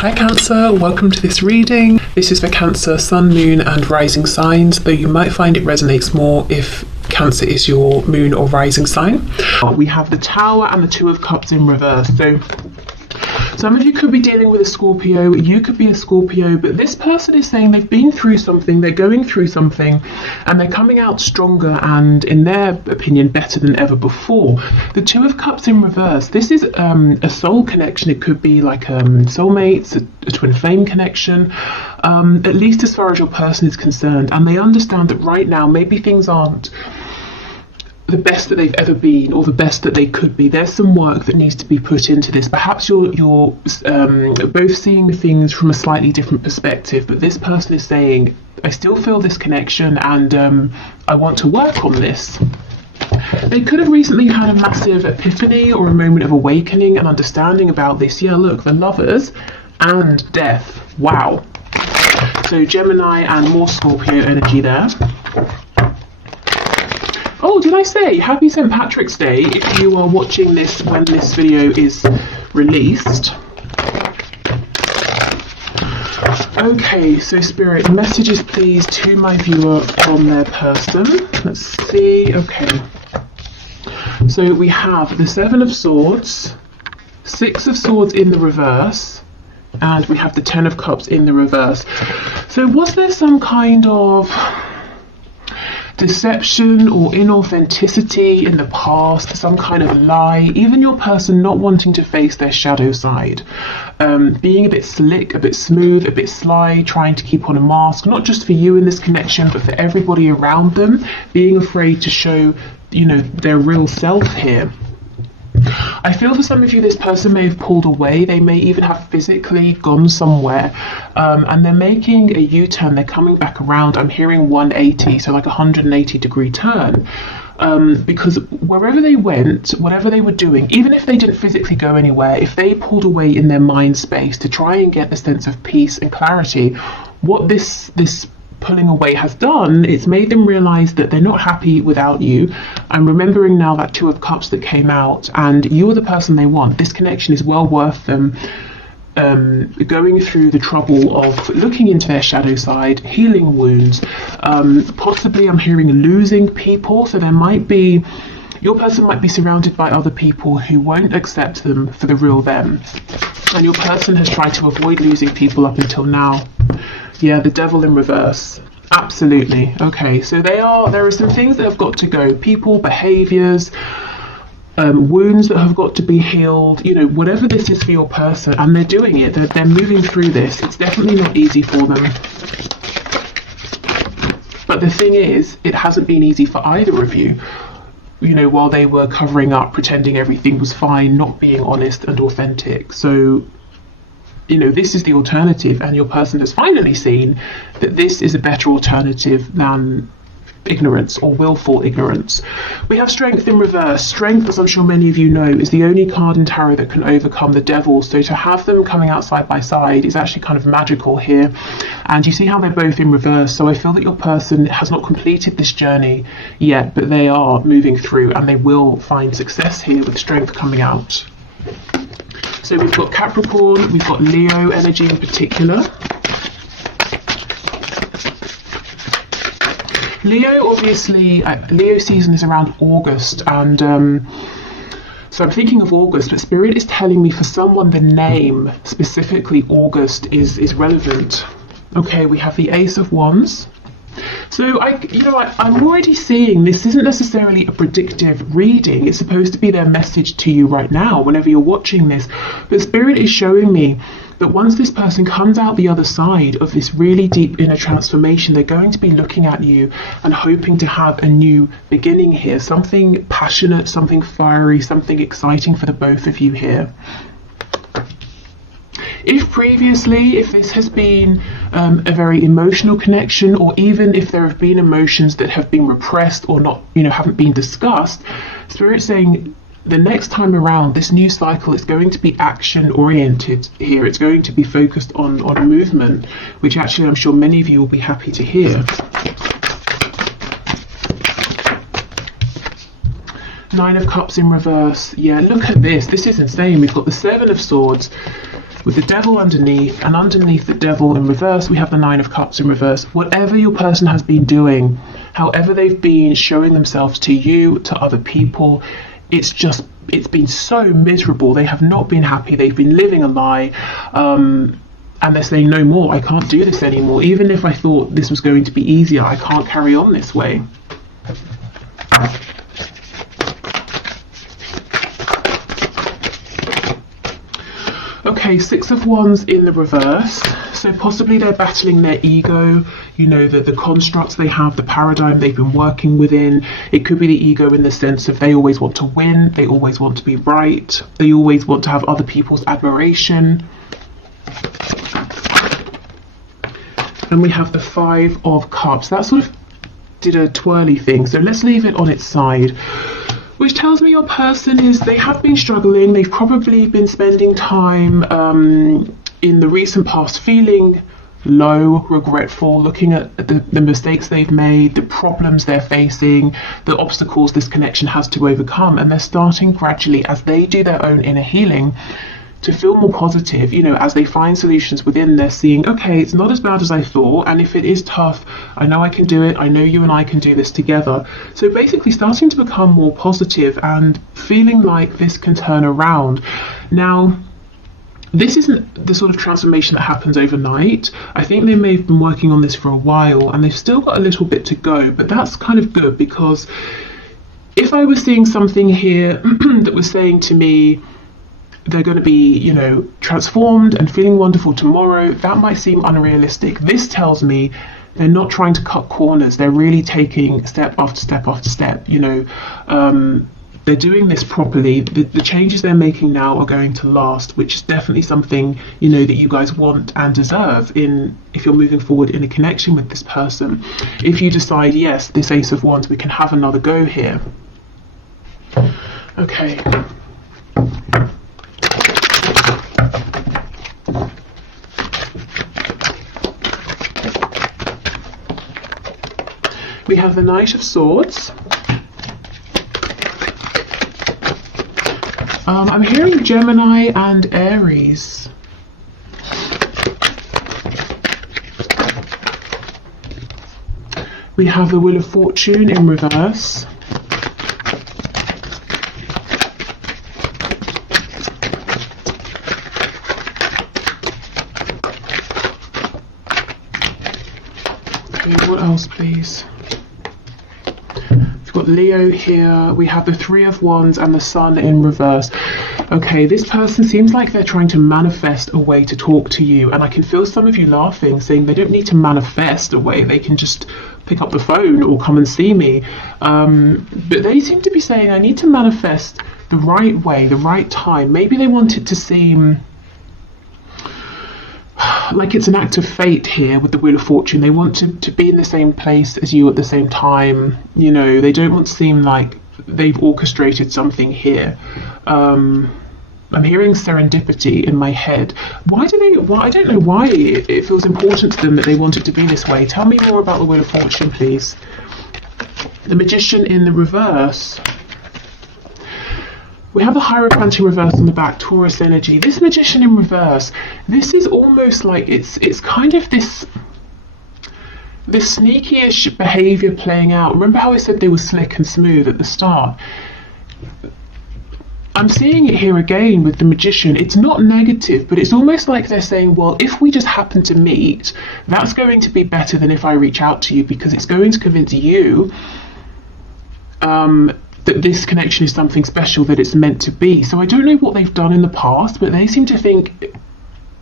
Hi Cancer, welcome to this reading. This is for Cancer, Sun, Moon and Rising signs, though you might find it resonates more if Cancer is your Moon or Rising sign. We have the Tower and the Two of Cups in reverse. So some of you could be dealing with a Scorpio, you could be a Scorpio, but this person is saying they've been through something, they're going through something, and they're coming out stronger and, in their opinion, better than ever before. The Two of Cups in reverse, this is a soul connection. It could be like soulmates, a twin flame connection, at least as far as your person is concerned. And they understand that right now, maybe things aren't the best that they've ever been or the best that they could be. There's some work that needs to be put into this. Perhaps you're both seeing things from a slightly different perspective, but this person is saying, I still feel this connection and I want to work on this. They could have recently had a massive epiphany or a moment of awakening and understanding about this. Yeah, look, the Lovers and Death. Wow. So Gemini and more Scorpio energy there. Oh, did I say happy St. Patrick's Day if you are watching this when this video is released? Okay, so Spirit, messages please to my viewer from their person. Let's see, okay. So we have the Seven of Swords, Six of Swords in the reverse, and we have the Ten of Cups in the reverse. So was there some kind of deception or inauthenticity in the past, some kind of lie, even your person not wanting to face their shadow side, being a bit slick, a bit smooth, a bit sly, trying to keep on a mask, not just for you in this connection, but for everybody around them, being afraid to show, you know, their real self here. I feel for some of you, this person may have pulled away. They may even have physically gone somewhere, and they're making a U-turn. They're coming back around. I'm hearing 180, so like a 180-degree turn, because wherever they went, whatever they were doing, even if they didn't physically go anywhere, if they pulled away in their mind space to try and get a sense of peace and clarity, what this pulling away has done, it's made them realize that they're not happy without you. I'm remembering now that Two of Cups that came out, and you're the person they want. This connection is well worth them going through the trouble of looking into their shadow side, healing wounds, possibly I'm hearing losing people. So there might be, your person might be surrounded by other people who won't accept them for the real them, and your person has tried to avoid losing people up until now. Yeah, the Devil in reverse. Absolutely. Okay, so there are some things that have got to go. People, behaviours, wounds that have got to be healed, you know, whatever this is for your person, and they're doing it. They're moving through this. It's definitely not easy for them. But the thing is, it hasn't been easy for either of you. You know, while they were covering up, pretending everything was fine, not being honest and authentic. So, you know, this is the alternative, and your person has finally seen that this is a better alternative than ignorance or willful ignorance. We have Strength in reverse. Strength, as I'm sure many of you know, is the only card in tarot that can overcome the devil. So to have them coming out side by side is actually kind of magical here. And you see how they're both in reverse. So I feel that your person has not completed this journey yet, but they are moving through, and they will find success here with Strength coming out. So we've got Capricorn, we've got Leo energy in particular. Leo, obviously, Leo season is around August, and so I'm thinking of August, but Spirit is telling me for someone the name, specifically August, is relevant. Okay, we have the Ace of Wands. So I'm already seeing this isn't necessarily a predictive reading. It's supposed to be their message to you right now, whenever you're watching this. But Spirit is showing me that once this person comes out the other side of this really deep inner transformation, they're going to be looking at you and hoping to have a new beginning here. Something passionate, something fiery, something exciting for the both of you here. If previously, if this has been a very emotional connection, or even if there have been emotions that have been repressed or not, you know, haven't been discussed, Spirit's saying the next time around, this new cycle is going to be action oriented here. It's going to be focused on movement, which actually I'm sure many of you will be happy to hear. Nine of Cups in reverse. Yeah, look at this. This is insane. We've got the Seven of Swords, with the devil underneath, and underneath the devil in reverse we have the 9 of cups in reverse. Whatever your person has been doing, however they've been showing themselves to you, to other people, it's been so miserable. They have not been happy. They've been living a lie, and they're saying, no more, I can't do this anymore. Even if I thought this was going to be easier, I can't carry on this way. Okay, 6 of Wands in the reverse. So possibly they're battling their ego, you know, the constructs they have, the paradigm they've been working within. It could be the ego in the sense of they always want to win, they always want to be right, they always want to have other people's admiration. And we have the 5 of Cups. That sort of did a twirly thing, so let's leave it on its side. Which tells me your person they have been struggling. They've probably been spending time in the recent past feeling low, regretful, looking at the mistakes they've made, the problems they're facing, the obstacles this connection has to overcome. And they're starting gradually, as they do their own inner healing, to feel more positive. You know, as they find solutions within, they're seeing, okay, it's not as bad as I thought, and if it is tough, I know I can do it, I know you and I can do this together. So basically starting to become more positive and feeling like this can turn around. Now, this isn't the sort of transformation that happens overnight. I think they may have been working on this for a while, and they've still got a little bit to go, but that's kind of good, because if I was seeing something here that was saying to me, they're going to be, you know, transformed and feeling wonderful tomorrow, that might seem unrealistic. This tells me they're not trying to cut corners. They're really taking step after step after step. You know, they're doing this properly. The changes they're making now are going to last, which is definitely something, you know, that you guys want and deserve if you're moving forward in a connection with this person. If you decide, yes, this Ace of Wands, we can have another go here. Okay. We have the Knight of Swords. I'm hearing Gemini and Aries. We have the Wheel of Fortune in reverse. Okay, what else, please? We've got Leo here. We have the 3 of Wands and the Sun in reverse. Okay, this person seems like they're trying to manifest a way to talk to you, and I can feel some of you laughing, saying they don't need to manifest a way, they can just pick up the phone or come and see me. But they seem to be saying, I need to manifest the right way, the right time. Maybe they want it to seem like it's an act of fate here with the Wheel of Fortune. They want to be in the same place as you at the same time. You know, they don't want to seem like they've orchestrated something here. I'm hearing serendipity in my head. Why I don't know why it feels important to them that they want it to be this way. Tell me more about the Wheel of Fortune, please. The Magician in the reverse. We have the Hierophant in reverse on the back, Taurus energy. This Magician in reverse, this is almost like it's kind of this sneaky-ish behaviour playing out. Remember how I said they were slick and smooth at the start? I'm seeing it here again with the Magician. It's not negative, but it's almost like they're saying, well, if we just happen to meet, that's going to be better than if I reach out to you, because it's going to convince you that this connection is something special, that it's meant to be. So I don't know what they've done in the past, but they seem to think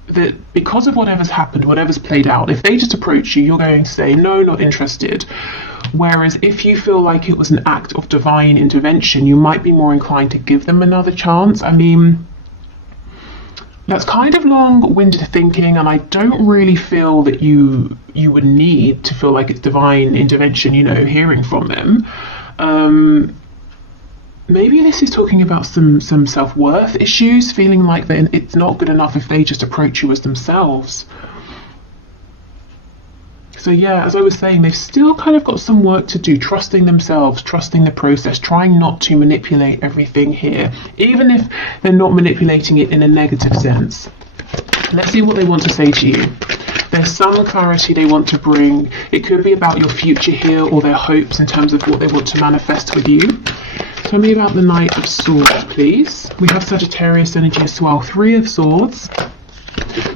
that because of whatever's happened, whatever's played out, if they just approach you, you're going to say, no, not interested. Whereas if you feel like it was an act of divine intervention, you might be more inclined to give them another chance. I mean, that's kind of long-winded thinking, and I don't really feel that you would need to feel like it's divine intervention, you know, hearing from them. Maybe this is talking about some self-worth issues, feeling like that it's not good enough if they just approach you as themselves. So yeah, as I was saying, they've still kind of got some work to do, trusting themselves, trusting the process, trying not to manipulate everything here, even if they're not manipulating it in a negative sense. Let's see what they want to say to you. There's some clarity they want to bring. It could be about your future here or their hopes in terms of what they want to manifest with you. Tell me about the Knight of Swords, please. We have Sagittarius energy as well. 3 of Swords.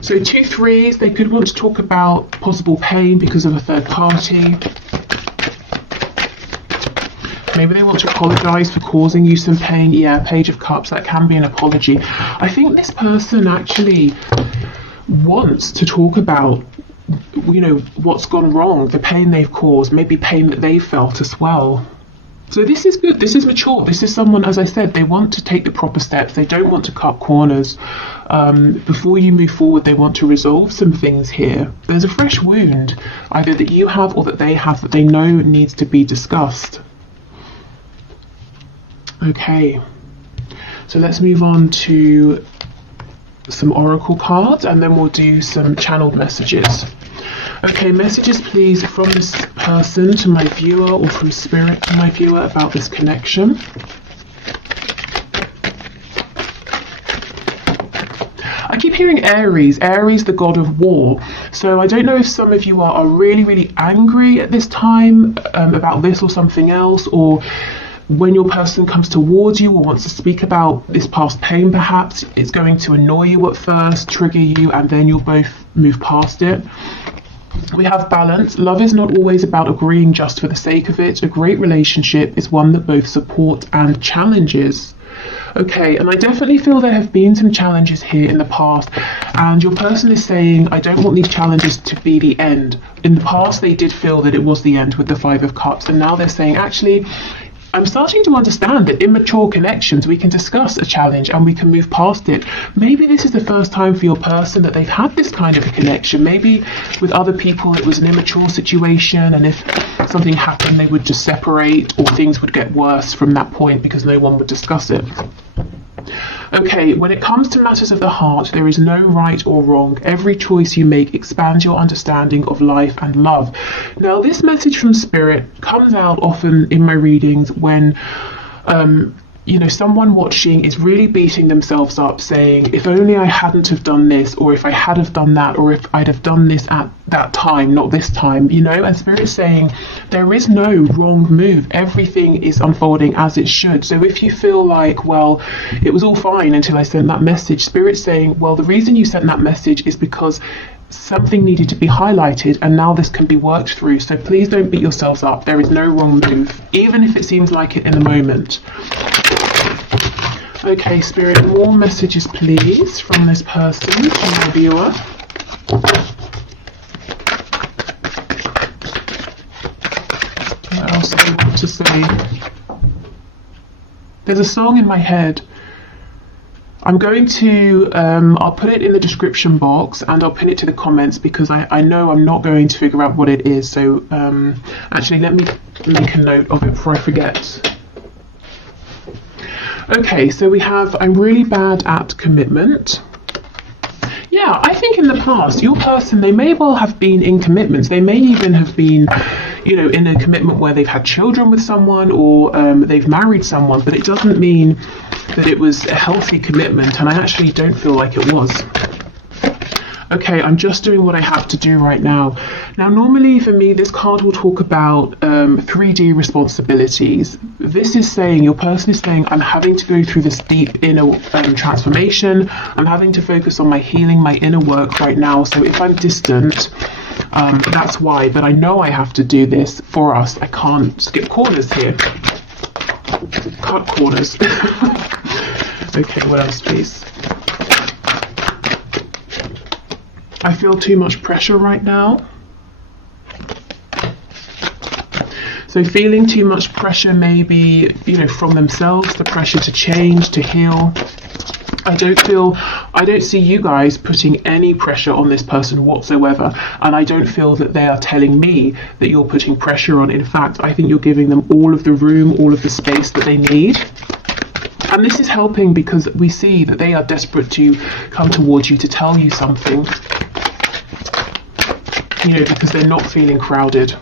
So 2 threes, they could want to talk about possible pain because of a third party. Maybe they want to apologise for causing you some pain. Yeah, Page of Cups, that can be an apology. I think this person actually wants to talk about, you know, what's gone wrong, the pain they've caused, maybe pain that they felt as well. So this is good, this is mature, this is someone, as I said, they want to take the proper steps, they don't want to cut corners. Before you move forward, they want to resolve some things here. There's a fresh wound, either that you have or that they have, that they know needs to be discussed. Okay, so let's move on to some oracle cards and then we'll do some channeled messages. Okay, messages please from this person to my viewer or from spirit to my viewer about this connection. I keep hearing Aries, Aries the god of war. So I don't know if some of you are really, really angry at this time about this or something else, or when your person comes towards you or wants to speak about this past pain, perhaps it's going to annoy you at first, trigger you, and then you'll both move past it. We have balance. Love is not always about agreeing just for the sake of it. A great relationship is one that both support and challenges. Okay, and I definitely feel there have been some challenges here in the past, and your person is saying, I don't want these challenges to be the end. In the past, they did feel that it was the end with the 5 of Cups, and now they're saying, actually, I'm starting to understand that in mature connections, we can discuss a challenge and we can move past it. Maybe this is the first time for your person that they've had this kind of a connection. Maybe with other people, it was an immature situation, and if something happened, they would just separate, or things would get worse from that point because no one would discuss it. Okay, when it comes to matters of the heart, there is no right or wrong. Every choice you make expands your understanding of life and love. Now, this message from Spirit comes out often in my readings when you know, someone watching is really beating themselves up, saying, if only I hadn't have done this, or if I had have done that, or if I'd have done this at that time, not this time, you know. And Spirit is saying there is no wrong move. Everything is unfolding as it should. So if you feel like, well, it was all fine until I sent that message, Spirit's saying, well, the reason you sent that message is because something needed to be highlighted, and now this can be worked through. So please don't beat yourselves up. There is no wrong move, even if it seems like it in the moment. Okay, Spirit, more messages please from this person to my viewer. What else do they want to say? There's a song in my head. I'm going to, I'll put it in the description box and I'll pin it to the comments, because I know I'm not going to figure out what it is. So actually, let me make a note of it before I forget. Okay, so we have, I'm really bad at commitment. Yeah, I think in the past, your person, they may well have been in commitments. They may even have been, you know, in a commitment where they've had children with someone, or they've married someone, but it doesn't mean that it was a healthy commitment, and I actually don't feel like it was. Okay, I'm just doing what I have to do right now. Now, normally for me, this card will talk about 3D responsibilities. This is saying, your person is saying, I'm having to go through this deep inner transformation. I'm having to focus on my healing, my inner work right now. So if I'm distant, that's why. But I know I have to do this for us. I can't skip corners here. Cut corners. Okay, what else, please? I feel too much pressure right now. So feeling too much pressure, maybe, you know, from themselves, the pressure to change, to heal. I don't see you guys putting any pressure on this person whatsoever. And I don't feel that they are telling me that you're putting pressure on. In fact, I think you're giving them all of the room, all of the space that they need. And this is helping because we see that they are desperate to come towards you to tell you something. You know, because they're not feeling crowded.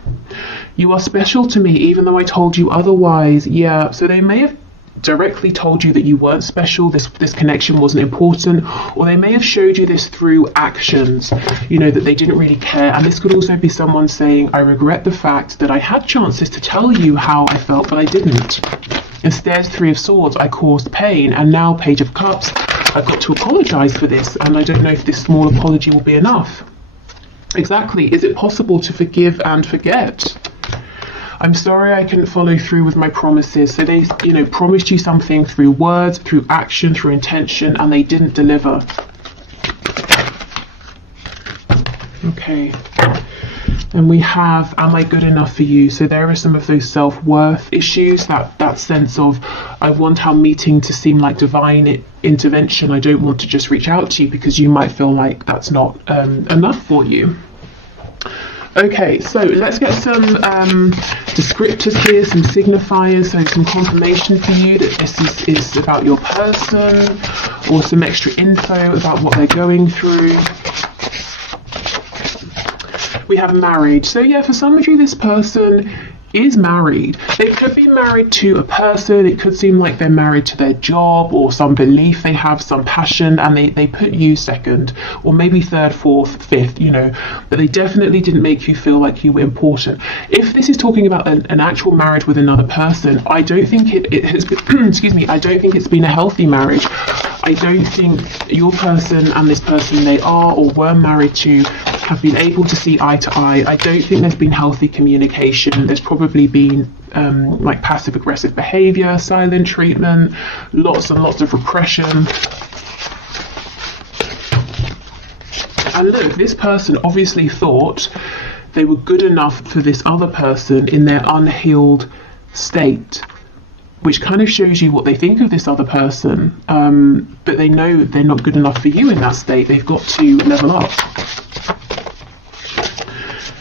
You are special to me, even though I told you otherwise. Yeah, so they may have directly told you that you weren't special, this connection wasn't important, or they may have showed you this through actions, you know, that they didn't really care. And this could also be someone saying, I regret the fact that I had chances to tell you how I felt, but I didn't. Instead, Three of Swords, I caused pain, and now Page of Cups, I've got to apologise for this, and I don't know if this small apology will be enough. Exactly. Is it possible to forgive and forget? I'm sorry I couldn't follow through with my promises. So they, you know, promised you something through words, through action, through intention, and they didn't deliver. Okay. And we have, am I good enough for you? So there are some of those self-worth issues, that sense of, I want our meeting to seem like divine intervention. I don't want to just reach out to you, because you might feel like that's not enough for you. Okay, so let's get some descriptors here, some signifiers, so some confirmation for you that this is about your person, or some extra info about what they're going through. We have married. So yeah, for some of you, this person is married. They could be married to a person. It could seem like they're married to their job or some belief they have, some passion, and they put you second, or maybe third, fourth, fifth, you know, but they definitely didn't make you feel like you were important. If this is talking about an actual marriage with another person, I don't think it has been, excuse me, I don't think it's been a healthy marriage. I don't think your person and this person they are or were married to have been able to see eye to eye. I don't think there's been healthy communication. There's probably been like passive aggressive behavior, silent treatment, lots and lots of repression. And look, this person obviously thought they were good enough for this other person in their unhealed state, which kind of shows you what they think of this other person, but they know they're not good enough for you in that state. They've got to level up.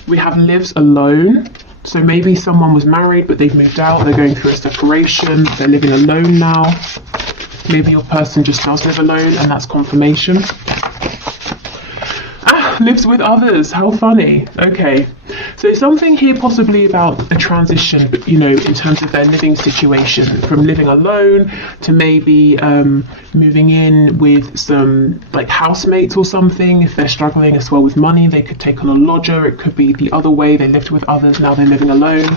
We have lives alone. So maybe someone was married, but they've moved out, they're going through a separation, they're living alone now. Maybe your person just does live alone, and that's confirmation. Lives with others, how funny. Okay, so something here possibly about a transition, but you know, in terms of their living situation, from living alone to maybe moving in with some like housemates or something. If they're struggling as well with money, they could take on a lodger. It could be the other way, they lived with others, now they're living alone.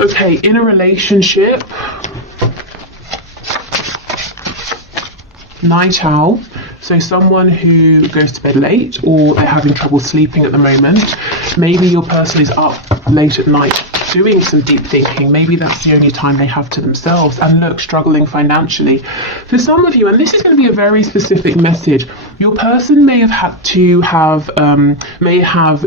Okay, in a relationship, night owl, so someone who goes to bed late, or they're having trouble sleeping at the moment. Maybe your person is up late at night doing some deep thinking. Maybe that's the only time they have to themselves, and look, struggling financially. For some of you, and this is going to be a very specific message, your person may have had to have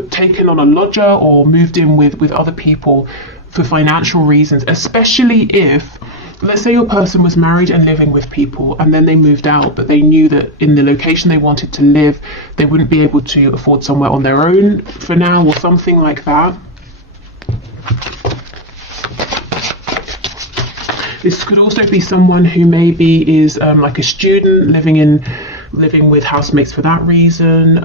taken on a lodger or moved in with other people for financial reasons, especially if, let's say your person was married and living with people, and then they moved out, but they knew that in the location they wanted to live, they wouldn't be able to afford somewhere on their own for now, or something like that. This could also be someone who maybe is like a student living with housemates for that reason.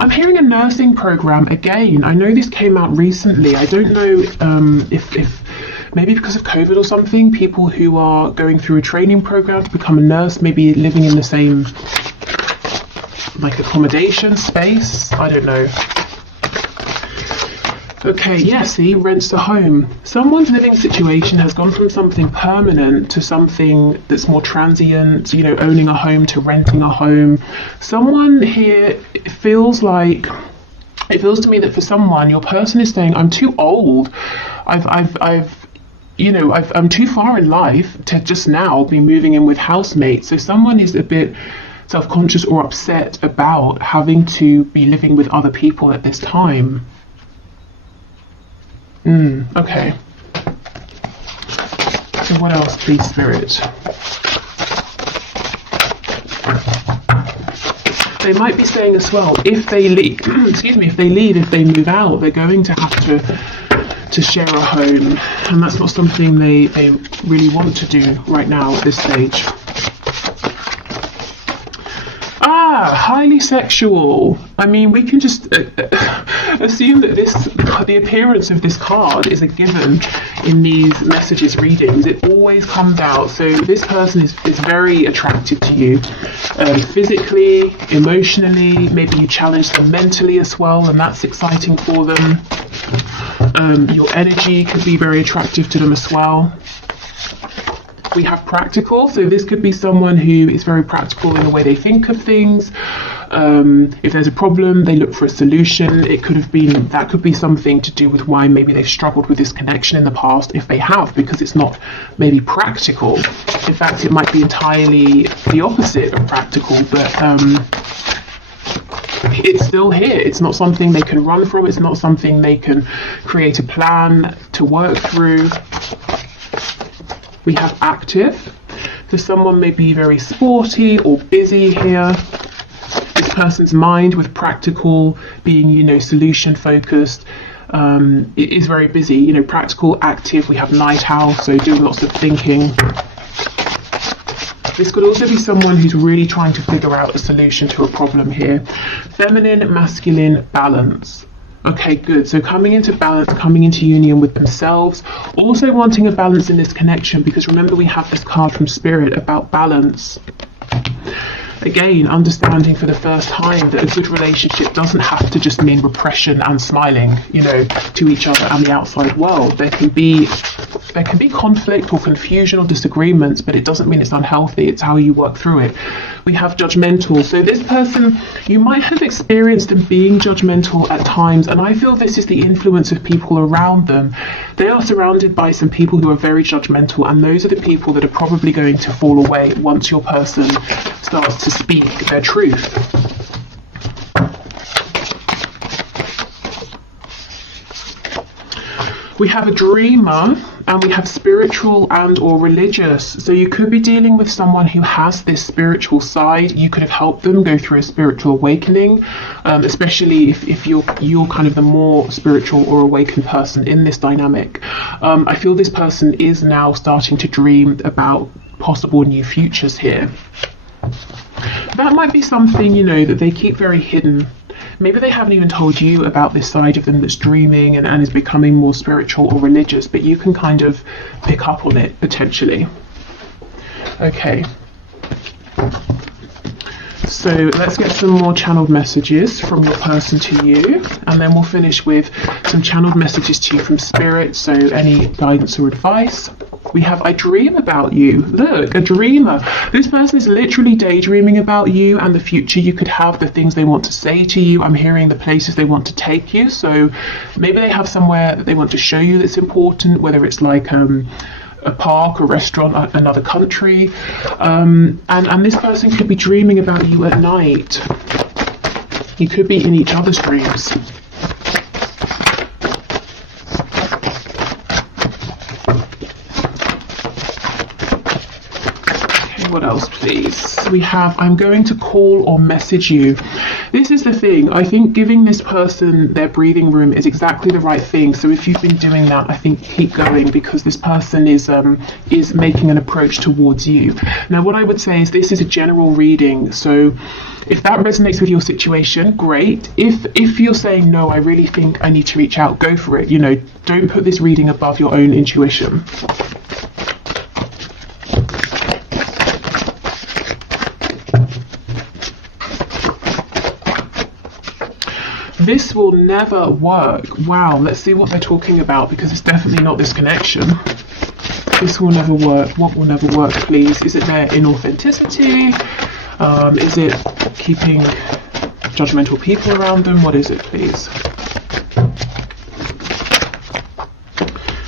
I'm hearing a nursing program again. I know this came out recently. I don't know if maybe because of COVID or something, people who are going through a training program to become a nurse, maybe living in the same like accommodation space. I don't know. Okay, yeah, see, rents a home. Someone's living situation has gone from something permanent to something that's more transient, you know, owning a home to renting a home. Someone here, it feels to me that for someone, your person is saying, I'm too old. I'm too far in life to just now be moving in with housemates. So someone is a bit self-conscious or upset about having to be living with other people at this time. Okay. So what else, please, Spirit? They might be saying as well, if they leave, if they move out, they're going to have to share a home, and that's not something they really want to do right now at this stage. highly sexual. I mean, we can just assume that the appearance of this card is a given in these messages readings. It always comes out. So this person is very attractive to you, physically, emotionally. Maybe you challenge them mentally as well, and that's exciting for them. Your energy could be very attractive to them as well. We have practical, so this could be someone who is very practical in the way they think of things. If there's a problem, they look for a solution. That could be something to do with why maybe they've struggled with this connection in the past, if they have, because it's not maybe practical. In fact, it might be entirely the opposite of practical, but it's still here. It's not something they can run from. It's not something they can create a plan to work through. We have active. So someone may be very sporty or busy here. This person's mind, with practical being, solution focused, it is very busy. Practical, active. We have night owl, so doing lots of thinking. This could also be someone who's really trying to figure out a solution to a problem here. Feminine, masculine, balance. Okay, good. So coming into balance, coming into union with themselves, also wanting a balance in this connection, because remember we have this card from Spirit about balance. Again, understanding for the first time that a good relationship doesn't have to just mean repression and smiling, to each other and the outside world. There can be conflict or confusion or disagreements, but it doesn't mean it's unhealthy. It's how you work through it. We have judgmental. So this person, you might have experienced them being judgmental at times, and I feel this is the influence of people around them. They are surrounded by some people who are very judgmental, and those are the people that are probably going to fall away once your person starts to speak their truth. We have a dreamer, and we have spiritual and or religious. So you could be dealing with someone who has this spiritual side. You could have helped them go through a spiritual awakening, especially if you're kind of the more spiritual or awakened person in this dynamic. I feel this person is now starting to dream about possible new futures here. That might be something, that they keep very hidden. Maybe they haven't even told you about this side of them that's dreaming and is becoming more spiritual or religious, but you can kind of pick up on it potentially. Okay. So let's get some more channeled messages from your person to you, and then we'll finish with some channeled messages to you from Spirit, so any guidance or advice. We have, I dream about you. Look, a dreamer. This person is literally daydreaming about you and the future you could have, the things they want to say to you. I'm hearing the places they want to take you. So maybe they have somewhere that they want to show you that's important, whether it's like a park, a restaurant, another country. And this person could be dreaming about you at night. You could be in each other's dreams. What else, please? We have, I'm going to call or message you. This is the thing. I think giving this person their breathing room is exactly the right thing. So if you've been doing that, I think keep going, because this person is making an approach towards you. Now, what I would say is this is a general reading. So if that resonates with your situation, great. If you're saying, no, I really think I need to reach out, go for it. Don't put this reading above your own intuition. This will never work. Wow, let's see what they're talking about, because it's definitely not this connection. This will never work. What will never work, please? Is it their inauthenticity? Is it keeping judgmental people around them? What is it, please?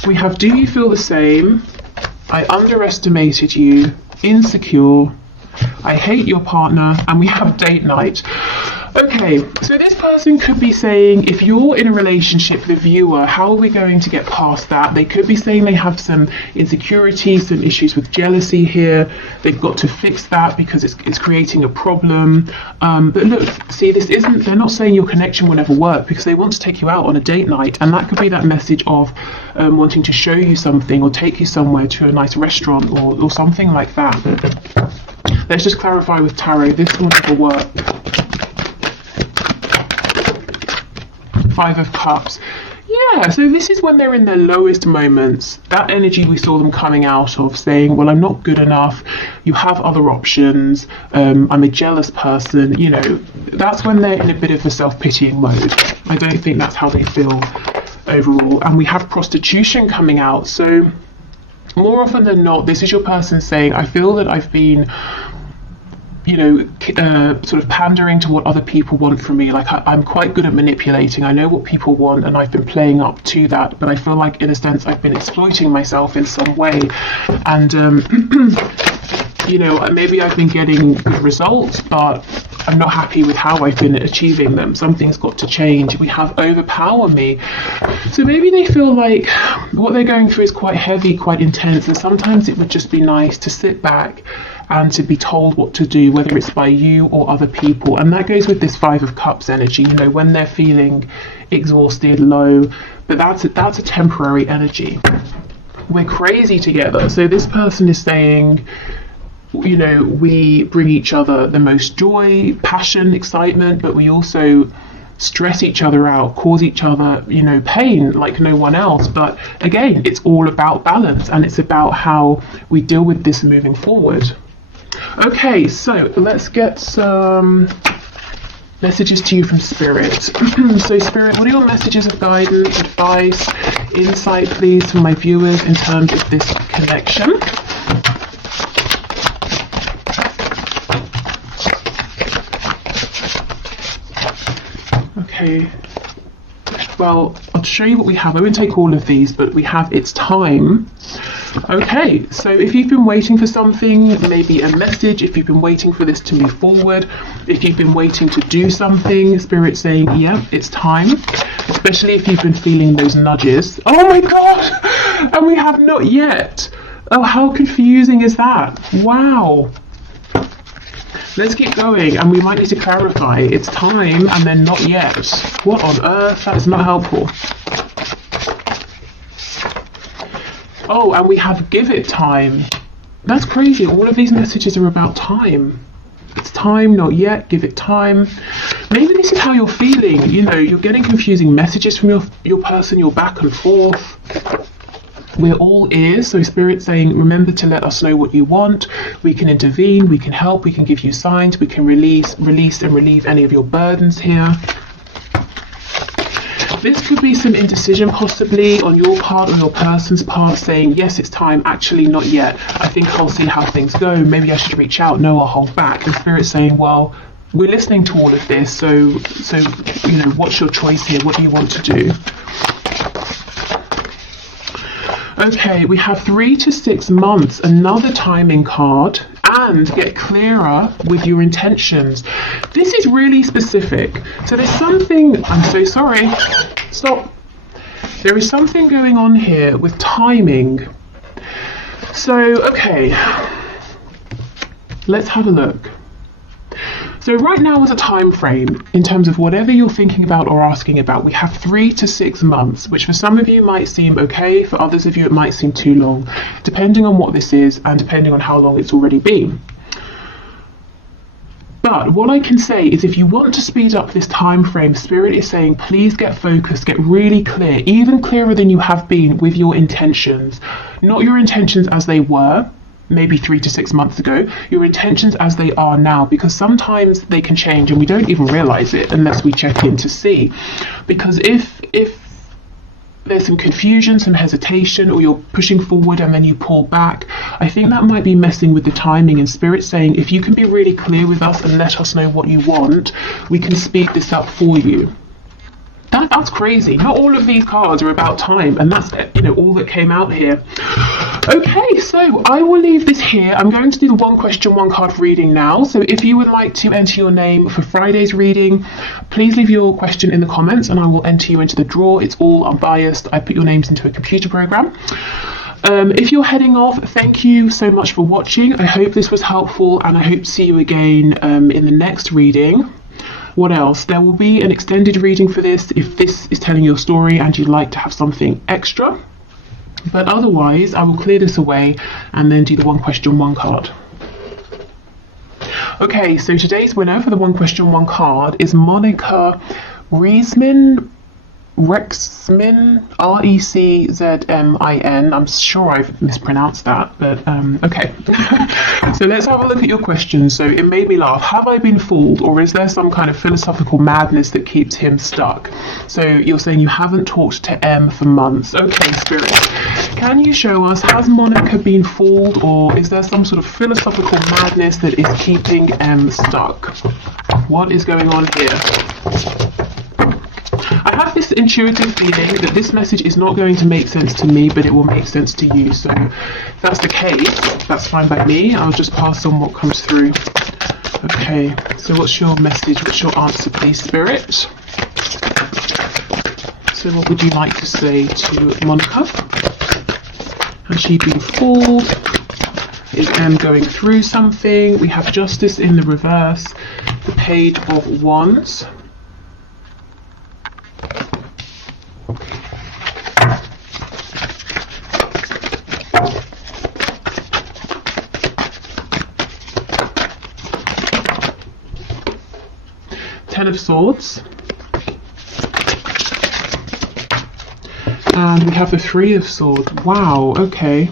We have, do you feel the same? I underestimated you. Insecure. I hate your partner. And we have date night. Okay, so this person could be saying, if you're in a relationship, the viewer, how are we going to get past that? They could be saying they have some insecurities, some issues with jealousy here. They've got to fix that because it's creating a problem. But look, see, they're not saying your connection will never work, because they want to take you out on a date night. And that could be that message of wanting to show you something or take you somewhere to a nice restaurant or something like that. Let's just clarify with tarot, this will never work. Five of Cups. Yeah, so this is when they're in their lowest moments. That energy we saw them coming out of, saying, well, I'm not good enough, you have other options, I'm a jealous person, you know, that's when they're in a bit of a self-pitying mode. I don't think that's how they feel overall. And we have prostitution coming out, so more often than not, this is your person saying, I feel that I've been, you know, sort of pandering to what other people want from me. Like I'm quite good at manipulating. I know what people want and I've been playing up to that, but I feel like in a sense I've been exploiting myself in some way. And, you know, maybe I've been getting good results, but I'm not happy with how I've been achieving them. Something's got to change. We have overpower me. So maybe they feel like what they're going through is quite heavy, quite intense, and sometimes it would just be nice to sit back and to be told what to do, whether it's by you or other people. And that goes with this Five of Cups energy, you know, when they're feeling exhausted, low, but that's a temporary energy. We're crazy together. So this person is saying, you know, we bring each other the most joy, passion, excitement, but we also stress each other out, cause each other, you know, pain like no one else. But again, it's all about balance, and it's about how we deal with this moving forward. Okay, so let's get some messages to you from Spirit. So Spirit, what are your messages of guidance, advice, insight, please, for my viewers in terms of this connection? Okay, well, I'll show you what we have. I won't take all of these, but we have It's Time. Okay, so if you've been waiting for something, maybe a message, if you've been waiting for this to move forward, if you've been waiting to do something, Spirit's saying, yeah, it's time. Especially if you've been feeling those nudges. Oh my God! And we have not yet. Oh, how confusing is that? Wow. Let's keep going, and we might need to clarify. It's time and then not yet. What on earth? That is not helpful. Oh, and we have give it time. That's crazy. All of these messages are about time. It's time, not yet, give it time. Maybe this is how you're feeling. You know, you're getting confusing messages from your person, you're back and forth. We're all ears, so Spirit's saying, remember to let us know what you want. We can intervene, we can help, we can give you signs, we can release and relieve any of your burdens here. This could be some indecision possibly on your part or your person's part, saying, yes, it's time, actually not yet. I think I'll see how things go. Maybe I should reach out. No, I'll hold back. And Spirit's saying, well, we're listening to all of this, so you know, what's your choice here? What do you want to do? Okay, we have 3 to 6 months, another timing card, and get clearer with your intentions. This is really specific. So there's something, I'm so sorry, stop. There is something going on here with timing. So, okay, let's have a look. So right now is a time frame in terms of whatever you're thinking about or asking about. We have 3 to 6 months, which for some of you might seem okay, for others of you it might seem too long, depending on what this is and depending on how long it's already been. But what I can say is if you want to speed up this time frame, Spirit is saying please get focused, get really clear, even clearer than you have been with your intentions. Not your intentions as they were, maybe 3 to 6 months ago, your intentions as they are now, because sometimes they can change and we don't even realize it unless we check in to see. Because if there's some confusion, some hesitation, or you're pushing forward and then you pull back, I think that might be messing with the timing. And Spirit saying, if you can be really clear with us and let us know what you want, we can speed this up for you. That's crazy. Not all of these cards are about time, and that's, you know, all that came out here. Okay, so I will leave this here. I'm going to do the 1 question, 1 card reading now. So if you would like to enter your name for Friday's reading, please leave your question in the comments and I will enter you into the draw. It's all unbiased. I put your names into a computer program. If you're heading off, thank you so much for watching. I hope this was helpful and I hope to see you again in the next reading. What else? There will be an extended reading for this if this is telling your story and you'd like to have something extra. But otherwise, I will clear this away and then do the 1 question, 1 card. Okay, so today's winner for the 1 question, 1 card is Monica Riesman. Rexmin, Reczmin. I'm sure I've mispronounced that, but okay. So let's have a look at your question. So it made me laugh. Have I been fooled, or is there some kind of philosophical madness that keeps him stuck? So you're saying you haven't talked to M for months. Okay, Spirit. Can you show us, has Monica been fooled, or is there some sort of philosophical madness that is keeping M stuck? What is going on here? I have this intuitive feeling that this message is not going to make sense to me, but it will make sense to you. So if that's the case, that's fine by me. I'll just pass on what comes through. Okay, so what's your message? What's your answer, please, Spirit? So what would you like to say to Monica? Has she been fooled? Is M going through something? We have Justice in the reverse, the Page of Wands. Ten of Swords. And we have the Three of Swords. Wow, okay.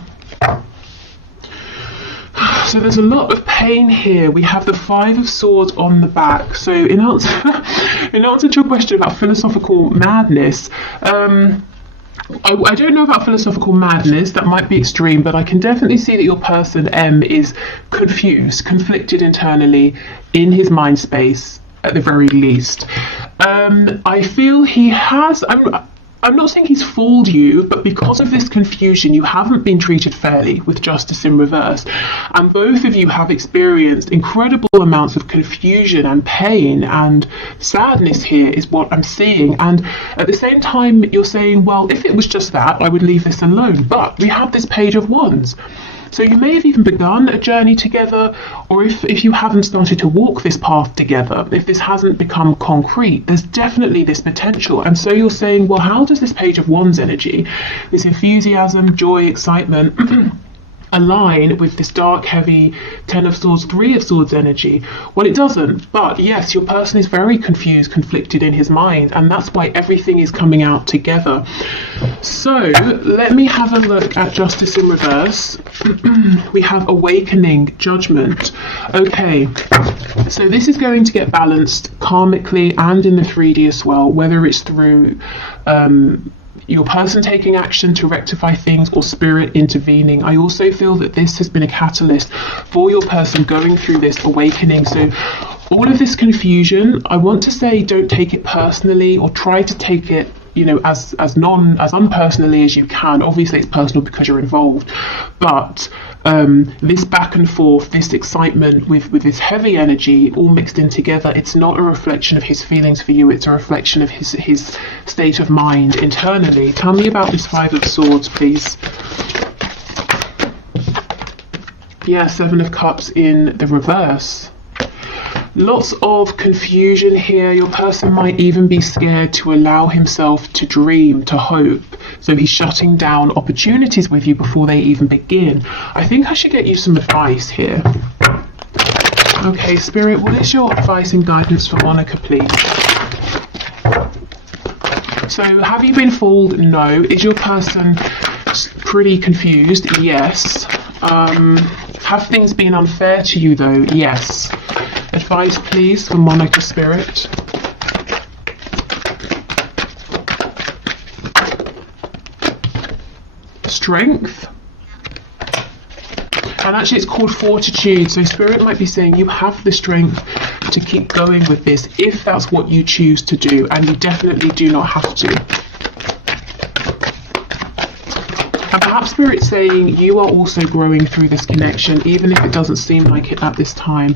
So there's a lot of pain here. We have the Five of Swords on the back. So in answer to your question about philosophical madness, I don't know about philosophical madness, that might be extreme, but I can definitely see that your person M is confused, conflicted internally in his mind space at the very least. I feel he has, I'm not saying he's fooled you, but because of this confusion, you haven't been treated fairly with Justice in reverse. And both of you have experienced incredible amounts of confusion and pain and sadness here is what I'm seeing. And at the same time, you're saying, well, if it was just that, I would leave this alone. But we have this Page of Wands. So you may have even begun a journey together, or if you haven't started to walk this path together, if this hasn't become concrete, there's definitely this potential. And so you're saying, well, how does this Page of Wands energy, this enthusiasm, joy, excitement, align with this dark, heavy Ten of Swords, Three of Swords energy? Well, it doesn't. But yes, your person is very confused, conflicted in his mind, and that's why everything is coming out together. So let me have a look at Justice in reverse. We have Awakening, Judgment. Okay, so this is going to get balanced karmically and in the 3D as well, whether it's through your person taking action to rectify things or spirit intervening. I also feel that this has been a catalyst for your person going through this awakening. So all of this confusion, I want to say, don't take it personally, or try to take it, you know, as unpersonally as you can. Obviously it's personal because you're involved, but this back and forth, this excitement with this heavy energy all mixed in together, it's not a reflection of his feelings for you, it's a reflection of his state of mind internally. Tell me about this Five of Swords, please. Yeah, Seven of Cups in the reverse. Lots of confusion here. Your person might even be scared to allow himself to dream, to hope. So he's shutting down opportunities with you before they even begin. I think I should get you some advice here. Okay, Spirit, what is your advice and guidance for Monica, please? So have you been fooled? No. Is your person pretty confused? Yes. Have things been unfair to you though? Yes. Advice, please, for Monica, Spirit. Strength. And actually it's called Fortitude. So Spirit might be saying you have the strength to keep going with this if that's what you choose to do, and you definitely do not have to. And perhaps Spirit's saying you are also growing through this connection, even if it doesn't seem like it at this time.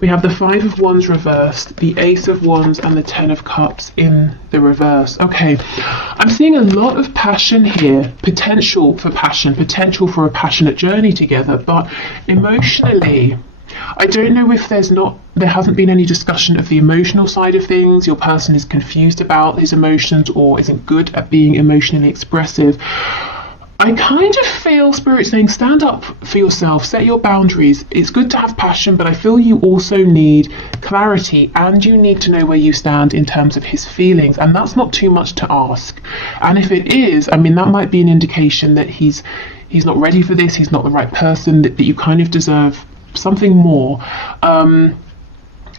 We have the Five of Wands reversed, the Ace of Wands, and the Ten of Cups in the reverse. Okay, I'm seeing a lot of passion here, potential for passion, potential for a passionate journey together, but emotionally, I don't know if there hasn't been any discussion of the emotional side of things. Your person is confused about his emotions or isn't good at being emotionally expressive. I kind of feel Spirit saying stand up for yourself, set your boundaries. It's good to have passion, but I feel you also need clarity, and you need to know where you stand in terms of his feelings, and that's not too much to ask. And if it is, I mean, that might be an indication that he's not ready for this, he's not the right person, that you kind of deserve something more.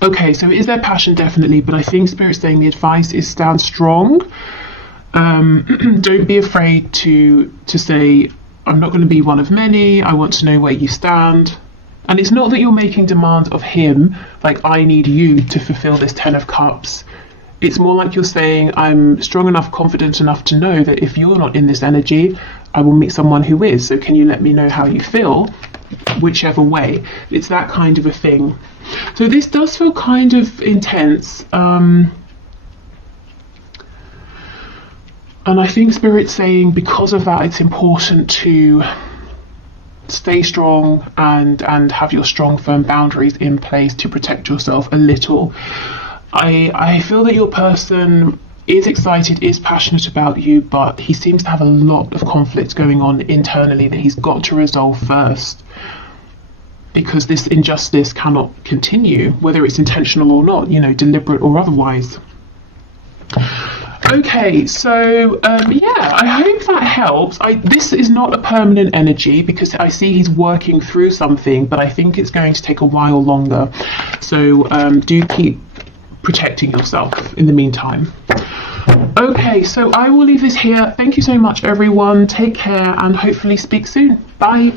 Okay, so is there passion? Definitely, but I think Spirit's saying the advice is stand strong. Don't be afraid to say, I'm not going to be one of many, I want to know where you stand. And it's not that you're making demands of him, like I need you to fulfill this 10 of Cups. It's more like you're saying, I'm strong enough, confident enough to know that if you're not in this energy, I will meet someone who is. So can you let me know how you feel? Whichever way. It's that kind of a thing. So this does feel kind of intense. And I think Spirit's saying because of that, it's important to stay strong and have your strong, firm boundaries in place to protect yourself a little. I feel that your person is excited, is passionate about you, but he seems to have a lot of conflict going on internally that he's got to resolve first, because this injustice cannot continue, whether it's intentional or not, deliberate or otherwise. Okay, so yeah, I hope that helps. This is not a permanent energy because I see he's working through something, but I think it's going to take a while longer. So do keep protecting yourself in the meantime. Okay, so I will leave this here. Thank you so much, everyone. Take care and hopefully speak soon. Bye.